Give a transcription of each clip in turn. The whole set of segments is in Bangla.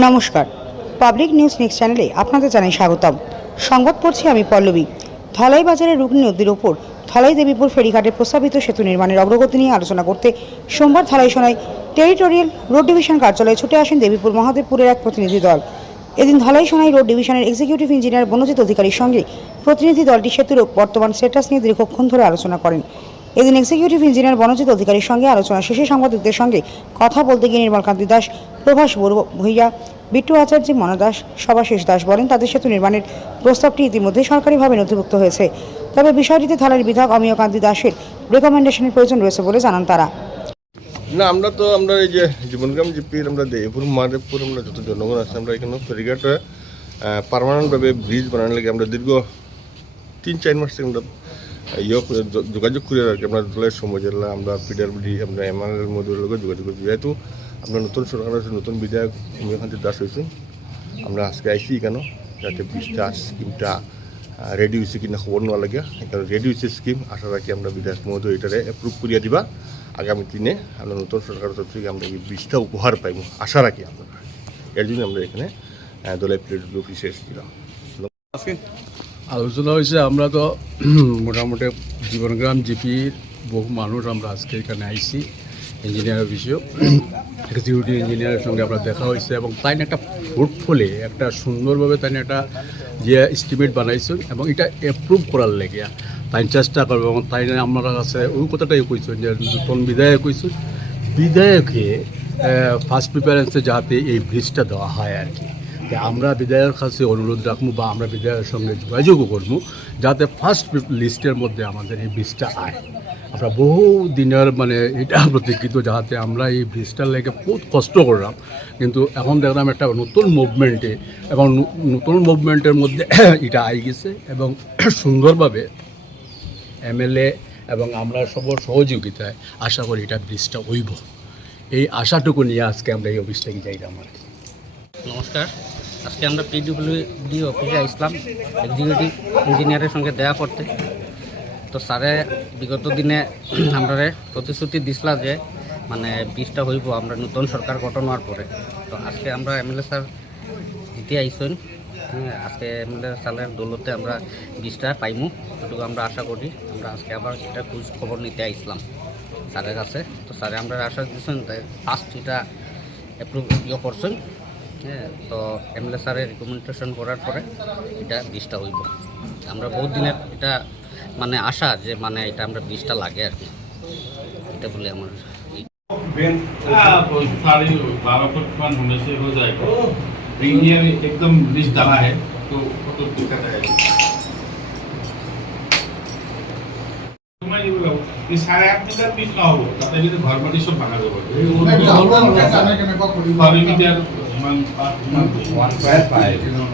নমস্কার, পাবলিক নিউজ নেক্সট চ্যানেলে আপনাদের জানাই স্বাগতম। সংবাদ পড়ছি আমি পল্লবী। ধলাই বাজারের রুকনি নদীর ওপর ধলাই দেবীপুর ফেরিঘাটে প্রস্তাবিত সেতু নির্মাণের অগ্রগতি নিয়ে আলোচনা করতে সোমবার ধলাই সোনায় টেরিটোরিয়াল রোড ডিভিশন কার্যালয়ে ছুটে আসেন দেবীপুর মহাদেবপুরের এক প্রতিনিধি দল। এদিন ধলাই সোনাই রোড ডিভিশনের এক্সিকিউটিভ ইঞ্জিনিয়ার বনজিৎ অধিকারীর সঙ্গে প্রতিনিধি দলটি সেতুর বর্তমান স্ট্যাটাস নিয়ে দীর্ঘক্ষণ ধরে আলোচনা করেন। এদিন এক্সিকিউটিভ ইঞ্জিনিয়ার বনজিৎ অধিকারীর সঙ্গে আলোচনা শেষে সাংবাদিকদের সঙ্গে কথা বলতে গিয়ে নির্মলকান্তি দাস, প্রভাস ভূঁইয়া, বিট্টু আচার্য, মনা দাস, সবাশিস দাস বলেন তাদের সেতু নির্মাণের প্রস্তাবটি ইতিমধ্যে সরকারিভাবে নথিভুক্ত হয়েছে, তবে বিষয়টিতে থানার বিধায়ক অমিয়কান্তি দাসের রেকমেন্ডেশনের প্রয়োজন রয়েছে বলে জানান তারা। না, আমরা এই যে জীবনগ্রাম জিপির আমরা দেবীপুর মহাদেবপুর আমরা যত জনগণ আছে আমরা এখানে ফেরিঘাটে পার্মানেন্টভাবে ব্রিজ বানানোর লাগে আমরা দীর্ঘ 3-4 মাস থেকে আমরা যোগাযোগ করি আর কি। আমরা দলের সময় জেলা আমরা পিডাব্লিউডি আমরা এমআরএর মধ্যে যোগাযোগ করি, যেহেতু আমরা নতুন সরকার আছে, নতুন বিধায়ক অমিয়কান্তি দাস হয়েছে, আমরা আজকে আইসি কেন যাতে ব্রিজটা স্কিমটা রেডি হয়েছে কিনা খবর নেওয়া লাগে। এখানে রেডি হয়েছে স্কিম, আশা রাখি আমরা বিধায়ক মহোদয় এটারে অ্যাপ্রুভ করিয়া দিবা। আগামী দিনে আমরা নতুন সরকারের তরফ থেকে আমরা এই ব্রিজটা উপহার পাইব আশা রাখি আমরা। এর জন্য আমরা এখানে দলের পিডব্লিউডি অফিসে এসেছিলাম। আলোচনা হয়েছে, আমরা তো মোটামুটি জীবনগ্রাম জিপির বহু মানুষ আমরা আজকে এখানে আইসি ইঞ্জিনিয়ার অফিসেও এক্সিকিউটিভ ইঞ্জিনিয়ারের সঙ্গে আমরা দেখা হয়েছে এবং তাই একটা ফ্রুটফুলি একটা সুন্দরভাবে তাই একটা যে এস্টিমেট বানাইছেন এবং এটা অ্যাপ্রুভ করার লেগে তাই চেষ্টা করবো এবং তাই আমরা কাছে ওই কথাটাই কইছেন যে নতুন বিধায়ক কইছেন বিধায়কে ফার্স্ট প্রিফারেন্সে যাতে এই ব্রিজটা দেওয়া হয় আর কি। আমরা বিধায়কের কাছে অনুরোধ রাখবো বা আমরা বিধায়কের সঙ্গে যোগাযোগও করবো যাতে ফার্স্ট লিস্টের মধ্যে আমাদের এই ব্রিজটা আয়। আমরা বহু দিনের এটা প্রতীক্ষিত, যাতে আমরা এই ব্রিজটার লেগে বহুত কষ্ট করলাম, কিন্তু এখন দেখলাম একটা নতুন মুভমেন্টে এবং নতুন মুভমেন্টের মধ্যে এটা আই গেছে এবং সুন্দরভাবে এমএলএ এবং আমরা সবার সহযোগিতায় আশা করি এটা ব্রিজটা হইব। এই আশাটুকু নিয়ে আজকে আমরা এই অফিস থেকে যাইলাম আর কি। নমস্কার, আজকে আমরা পিডব্লিউডি অফিসে আসলাম এক্সিকিউটিভ ইঞ্জিনিয়ারের সঙ্গে দেখা করতে। তো স্যারে বিগত দিনে আমরা প্রতিশ্রুতি দিছিল যে ব্রিজটা হইব আমরা নতুন সরকার গঠন হওয়ার পরে। তো আজকে আমরা এমএলএ স্যার দিতে আইসেন, আজকে এমএলএ স্যারের দৌলতে আমরা ব্রিজটা পাইমু, এটুকু আমরা আশা করি। আমরা আজকে আবার এটা খোঁজ খবর নিতে আইসলাম স্যারের কাছে। তো স্যারে আমরা আশা দিচ্ছেন ফার্স্ট এটা অ্যাপ্রুভ করছেন। তো এমএলএ স্যারের রিকমেন্ডেশন করার পরে এটা ব্রিজটা হইব। আমরা বহুত দিনের এটা আশা যে এটা আমরা ব্রিজটা লাগে আর কি, এটা বলে আমার साढ़े 12 फुट वन होने से हो जाएगा। इंडिया में एकदम ब्रिज डाला है तो दिक्कत आएगी। ये साढ़े 8 मीटर बीच ना हो ताकि भी तो घर वाली सब बना दो। मीटर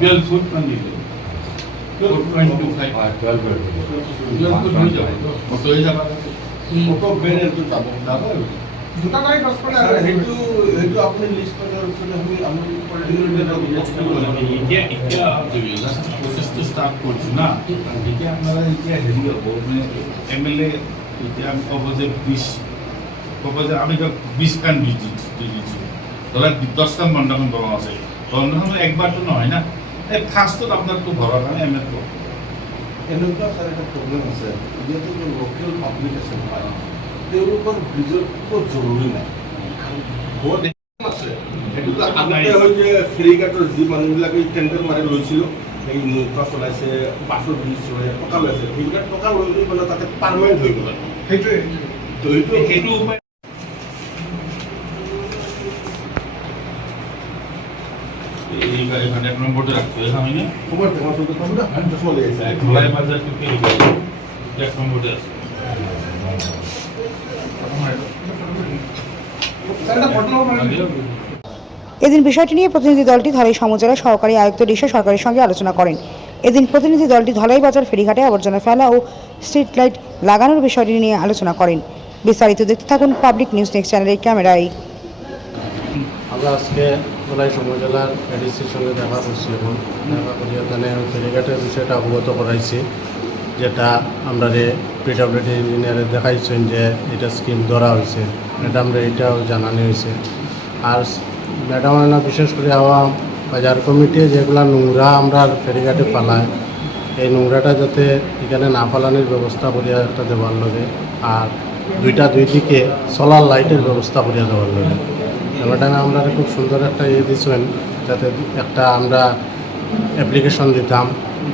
12 फुट बन गई। 12.25 দুটা গাড়ি 10 করে আর এইটো আপনি লিস্ট করে আমি প্রসেসটো স্টার্ট করছি না। এতিয়া আপনারা এতিয়া হেৰি হ'ব এমএলএ এতিয়া আমি ক'ব যে 20 আমি 20 কান বীজ দি দিছোঁ, ধৰক 10টা মণ্ডপন বনোৱা আছে। মণ্ডপন একবাৰতো নহয় না, এই ফাৰ্ষ্টত আপোনাৰতো ঘৰৰ কাৰণে এমএলএ এনেকুৱা স্যার একটা প্রবলেম আছে, যেহেতু লোকাল পাবলিক আছে তেওঁলোকৰ ব্ৰিজৰ খুব জৰুৰী নাই বহুত আছে। এইটো আগতে হয় যে ফেৰিঘাটৰ যি মানুহবিলাকে টেণ্ডাৰ মাৰি লৈছিল, এই নৌকা চলাইছে, বাছৰ ব্ৰিজ চলাই টকা লৈছে, সেইবিলাক টকা লৈ পেলাই তাতে পাৰ্মানেণ্ট হৈ গ'ল। সেইটো উপায় এইখানে 1 নম্বৰটো ৰাখছোঁ হয়নে? খবৰ দেখা চচমা লৈ আহিছে ধলাই বাজাৰটো কি 1 নম্বৰতে আছে। এদিন বিষয়টি নিয়ে প্রতিনিধি দলটি ধলাই সমজেলা সহকারী আয়ুক্ত ঋষা সরকারের সঙ্গে আলোচনা করেন। এদিন প্রতিনিধি দলটি ধলাই বাজার ফেরিঘাটে আবর্জনা ফেলা ও স্ট্রিট লাইট লাগানোর বিষয়টি নিয়ে আলোচনা করেন। বিস্তারিত দেখতে থাকুন পাবলিক নিউজ নেক্সট চ্যানেলের ক্যামেরায়। আমরা আজকে ধলাই সমজেলার এডিসির সঙ্গে দেখা করছি এবং দেখা করি এখানে ফেরিঘাটের বিষয়টা অবগত করাইছি, যেটা আমরা পিডব্লিউডি ইঞ্জিনিয়ারে দেখাইছেন যে এটা স্কিম ধরা হয়েছে, এটা আমরা এটাও জানানো হয়েছে। আর ম্যাডাম বিশেষ করে আওয়াম বাজার কমিটি যেগুলা নোংরা আমরা ফেরিঘাটে ফালায় এই নোংরাটা যাতে এখানে না ফালানোর ব্যবস্থা করিয়া একটা দেওয়ার লাগে আর দুই দিকে সোলার লাইটের ব্যবস্থা করিয়া দেওয়ার লাগে ম্যাডামে আমরা খুব সুন্দর একটা দিচ্ছেন যাতে একটা আমরা অ্যাপ্লিকেশন দিতাম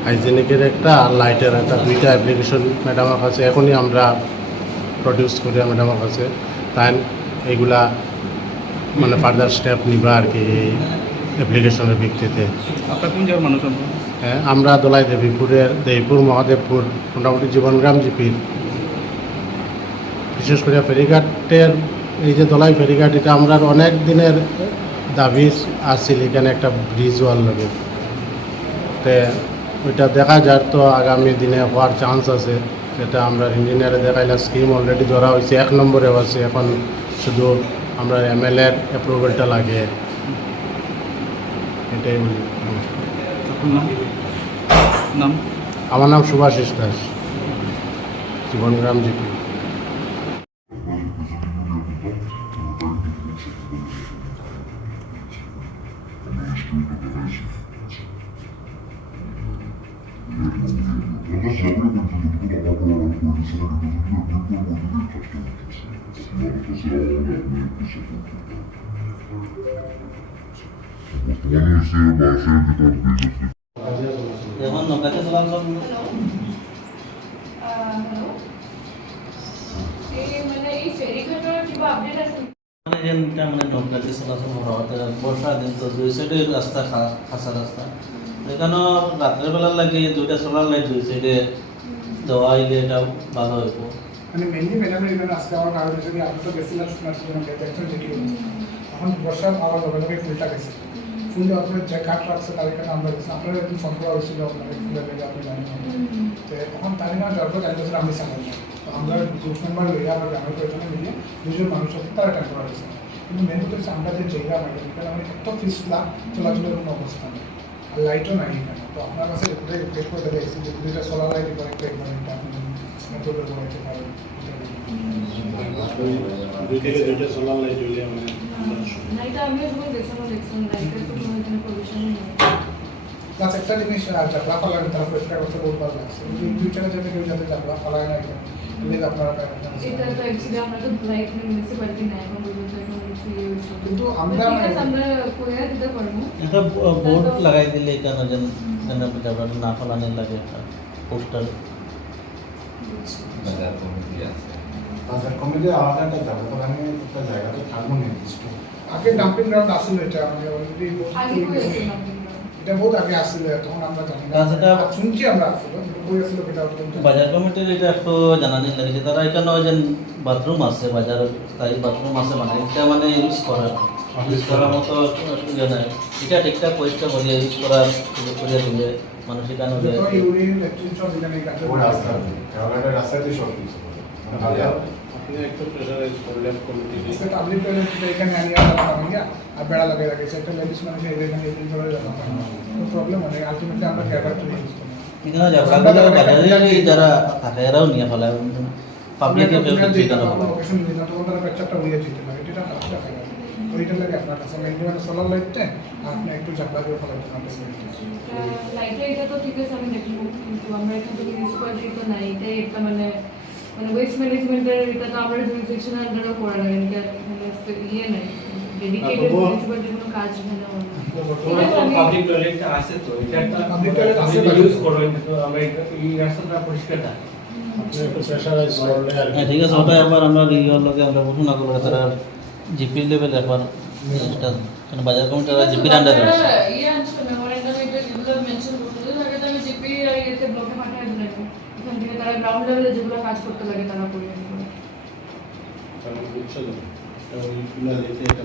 হাইজেনিকের একটা আর লাইটের একটা দুইটা অ্যাপ্লিকেশন ম্যাডামের কাছে এখনই আমরা প্রডিউস করি ম্যাডামের কাছে তাই এইগুলা মানে ফার্দার স্টেপ নিবা আর কি এই অ্যাপ্লিকেশনের ভিত্তিতে। আপনার কোন জায়গার মানুষ আমরা? হ্যাঁ আমরা দোলাই দেবীপুর মহাদেবপুর মোটামুটি জীবনগ্রাম জিপির বিশেষ করে ফেরিঘাটের এই যে দোলাই ফেরিঘাট এটা আমরা অনেক দিনের দাবি আসছিল এখানে একটা ব্রিজ হওয়ার লাগে তো ওইটা দেখা যায় তো আগামী দিনে হওয়ার চান্স আছে যেটা আমরা ইঞ্জিনিয়ারে দেখাইলে স্কিম অলরেডি ধরা হয়েছে 1 নম্বরে আছে এখন শুধু আমরা MLA-র অ্যাপ্রুভালটা লাগে এটাই বলি। আপনার নাম? আমার নাম সুভাষিস দাস, জীবনগ্রাম জিপি। এখন নৌকাতে চলাচল মানে যেটা মানে নৌকাতে চলাচল হওয়াতে বর্ষা দিন তো দুই সাইডে রাস্তা খাসা রাস্তা এখানেও রাত্রের বেলার লাগে দুইটা সোলার লাইট দুই সাইডে দেওয়া হইলে এটা ভালো হইব। মানে মেইনলি ম্যাডামের ইভেন্ট আজকে আমার কারণ হচ্ছে কি আপনি তো গেছিলাম শোনার জন্য দেখছেন যেটি এখন বর্ষা পাওয়ার লগে লগে ফুলটা গেছে ফুল দেওয়ার পরে যে কাঠ রাখছে তার এখানে আমরা গেছি আপনার একটু সম্পর্ক হয়েছিল আপনাদের ফুলের লেগে আপনি জানেন তো এখন তাই না যাওয়ার পর জানতেছেন আমি চালাই না তো আমরা গ্রুপ মেম্বার লইয়া আমরা গ্রামের কয়েকজনে মিলিয়ে দুজন মানুষ আছে তারা টেন্ট করা গেছে কিন্তু মেন কথা হচ্ছে আমরা যে জায়গা আমাদের এখানে আমি এত ফিসলা চলাচলের কোনো অবস্থা নেই আর লাইটও নাই এখানে তো আপনার কাছে রিকোয়েস্ট করে দেখছি যে দুইটা সোলার লাইট একটা একটা আপনি মেট্রোলের বলাইতে পারেন দুইটা সোলার লাইট জ্বলে মানে প্লাস একটা জিনিস জাগলা ফালানো তারা পরিষ্কার করতে বহুত ভালো লাগছে কিন্তু ফিউচারে যাতে কেউ যাতে জাগলা ফালায় না এখানে এদিকে আপনারা কিন্তু আমরা একটা বোর্ড লাগাই দিলে কেন যেন না ফলানোর লাগে একটা পোস্টার বাজার কমিটি আলাদা একটা জায়গা তো আমি একটা জায়গাতে থাকবো নির্দিষ্ট আগে ডাম্পিং গ্রাউন্ড আসলে এটা মানে অলরেডি এটা বহুত আগে আসলে তখন আমরা জানি না সেটা শুনছি আমরা আসলে বই আসলে এটা বাজার কমিটির এটা একটু জানানি লাগছে তারা এখানে যে বাথরুম আছে বাজার তাই বাথরুম আছে মানে এটা মানে ইউজ করার মতো ইয়ে নাই এটা ঠিকঠাক পরিষ্কার করিয়ে ইউজ করার করিয়ে দিলে মানুষ এখানে ইউরিন ল্যাট্রিন সব এখানে কাছে রাস্তা রাস্তাতে সব কিছু আপনি একটু প্রেশারাইজ করলেন কমিটি পাবলিক টয়লেট এখানে আনিয়া লাগাইয়া আর বেড়া লাগিয়ে রাখেছে একটা লেডিস মানুষ এখানে এই ধরে কোনো প্রবলেম হয় না আলটিমেটলি আমরা গ্যাদার করে ইউজ করি এখানে বাজারে যারা থাকে এরাও নিয়ে ফেলে পাবলিকের লোকেশন দিন তখন তারা পেছাটা হয়ে যেতে পারে এটা খারাপ দেখা যায় ওইটা লাগে আপনার কাছে মেইনলি মানে সোলার লাইটটা আপনি একটু জাগলা করে ফেলাইতে পারেন লাইটটা এটা তো ঠিক আছে আমি দেখব কিন্তু আমরা এখান থেকে মিউনিসিপালিটি তো নাই এটা একটা মানে ওয়েস্ট ম্যানেজমেন্টের এটা তো আমরা জুরিসডিকশন আন্ডারও করা লাগে এটা ইয়ে নাই ডেডিকেটেড মিউনিসিপালিটির কোনো কাজ এখানে হয় না পাবলিক টয়লেট আছে তো এটা একটা পাবলিক টয়লেট আছে ইউজ করবেন তো আমরা এই রাস্তাটা পরিষ্কার না আপনি একটু প্রেশারাইজ করলে আর হ্যাঁ ঠিক আছে ওটাই আবার আমরা রিওর লগে আমরা ঘোষণা করবো তারা জিপি লেভেল একবার বাজার কমিটিরা জিপির আন্ডারে আছে ইয়ে আনছো মেমোরেন্ডাম এটা যেগুলো মেনশন করতে থাকে তো আমি জিপি আর ইয়েতে ব্লকে পাঠিয়ে দেব এখান থেকে তারা গ্রাউন্ড লেভেলে যেগুলো কাজ করতে লাগে তারা করে নেবে বুঝছো তো ওইগুলো দিতে এটা